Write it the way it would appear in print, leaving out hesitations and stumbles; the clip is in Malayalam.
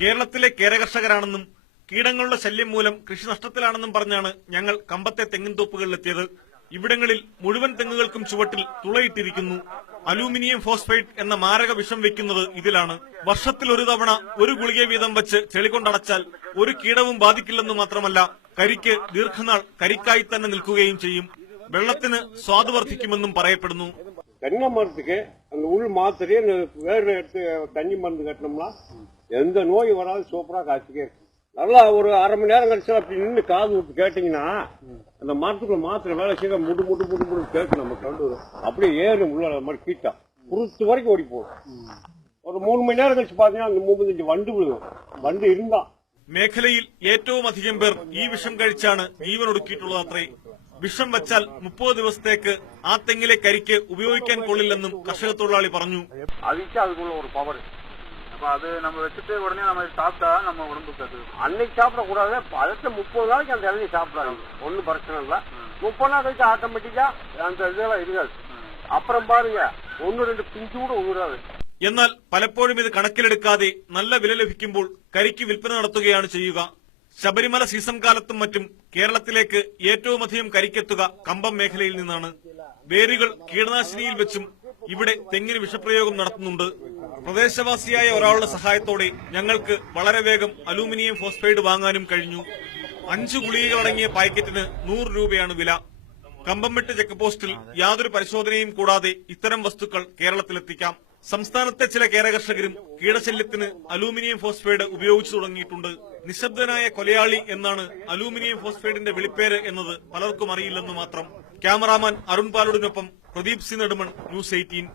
കേരളത്തിലെ കേരകർഷകരാണെന്നും കീടങ്ങളുടെ ശല്യം മൂലം കൃഷി നഷ്ടത്തിലാണെന്നും പറഞ്ഞാണ് ഞങ്ങൾ കമ്പത്തെ തെങ്ങിൻ തോപ്പുകളിലെത്തിയത്. ഇവിടങ്ങളിൽ മുഴുവൻ തെങ്ങുകൾക്കും ചുവട്ടിൽ തുളയിട്ടിരിക്കുന്നു. അലൂമിനിയം ഫോസ്ഫേറ്റ് എന്ന മാരക വിഷം വെക്കുന്നത് ഇതിലാണ്. വർഷത്തിൽ ഒരു തവണ ഒരു ഗുളിക വീതം വെച്ച് ചെളികൊണ്ടടച്ചാൽ ഒരു കീടവും ബാധിക്കില്ലെന്ന് മാത്രമല്ല, കരിക്ക് ദീർഘനാൾ കരിക്കായി തന്നെ നിൽക്കുകയും ചെയ്യും. വെള്ളത്തിന് സ്വാദ് വർദ്ധിക്കുമെന്നും പറയപ്പെടുന്നു. தென்னை மரத்துக்கு அந்த உள் மாத்திரையே வேறு எடுத்து தண்ணி மருந்து கட்டினோம்னா எந்த நோய் வராது, சூப்பரா காய்ச்சிக்கே இருக்கும். நல்லா ஒரு அரை மணி நேரம் கழிச்சு அப்படி நின்று காது விட்டு கேட்டீங்கன்னா அந்த மரத்துக்குள்ள மாத்திரை வேலை செய்ய முட்டு முட்டு முட்டு முட்டு கேட்கும். நம்ம கண்டு அப்படியே ஏறும் உள்ள மாதிரி கீட்டா குறுத்து வரைக்கும் ஓடி போகும். ഒരു 3 മണി നേരം കഴിച്ച് പാത്തീங்கன்னா அந்த 35 വണ്ട് വിടും. വണ്ട് ഇരുന്നാ മേഖലയിൽ ഏറ്റവും അധികം പേർ ഈ വിഷം കഴിച്ചാണ് ജീവനൊടുക്കിയിട്ടുള്ളത് അത്രേ. വിഷം വച്ചാൽ 30 ദിവസത്തേക്ക് ആ തെങ്ങിലെ കരിക്ക് ഉപയോഗിക്കാൻ കൊള്ളില്ലെന്നും കർഷക തൊഴിലാളി പറഞ്ഞു. அதுக்குள்ள ஒரு பவர். அப்ப அது நம்ம வச்சுட்டு உடனே நம்ம சாப்பிட்டா நம்ம உடம்புக்கு அது அன்னைக்கு சாப்பிடக்கூடாது. அடுத்த 30 நாளைக்கு அந்த இலையை சாப்பிடாது. ஒன்னும் பிரச்சனை இல்ல. 30 நாள் கழிச்சு ஆட்டோமேட்டிக்கா அந்த இதெல்லாம் இருக்காது. அப்புறம் பாருங்க 1-2 பிஞ்சு கூட உருவாது. എന്നാൽ പലപ്പോഴും ഇത് കണക്കിലെടുക്കാതെ നല്ല വില ലഭിക്കുമ്പോൾ കരിക്ക് വിൽപ്പന നടത്തുകയാണ് ചെയ്യുക. ശബരിമല സീസൺ കാലത്തും മറ്റും കേരളത്തിലേക്ക് ഏറ്റവുമധികം കരിക്കെത്തുക കമ്പം മേഖലയിൽ നിന്നാണ്. വേരുകൾ കീടനാശിനിയിൽ വെച്ചും ഇവിടെ തെങ്ങിന് വിഷപ്രയോഗം നടത്തുന്നുണ്ട്. പ്രദേശവാസിയായ ഒരാളുടെ സഹായത്തോടെ ഞങ്ങൾക്ക് വളരെ വേഗം അലൂമിനിയം ഫോസ്ഫൈഡ് വാങ്ങാനും കഴിഞ്ഞു. 5 ഗുളികകളടങ്ങിയ പാക്കറ്റിന് 100 രൂപയാണ് വില. കമ്പംമെട്ട് ചെക്ക് പോസ്റ്റിൽ യാതൊരു പരിശോധനയും കൂടാതെ ഇത്തരം വസ്തുക്കൾ കേരളത്തിലെത്തിക്കാം. സംസ്ഥാനത്തെ ചില കേരകർഷകരും കീടശല്യത്തിന് അലൂമിനിയം ഫോസ്ഫൈഡ് ഉപയോഗിച്ചു തുടങ്ങിയിട്ടുണ്ട്. നിശബ്ദനായ കൊലയാളി എന്നാണ് അലൂമിനിയം ഫോസ്ഫൈഡിന്റെ വിളിപ്പേര് എന്നത് പലർക്കും അറിയില്ലെന്ന് മാത്രം. ക്യാമറാമാൻ അരുൺ പാലോടിനൊപ്പം പ്രദീപ് സി നെടുമൺ, ന്യൂസ് 18.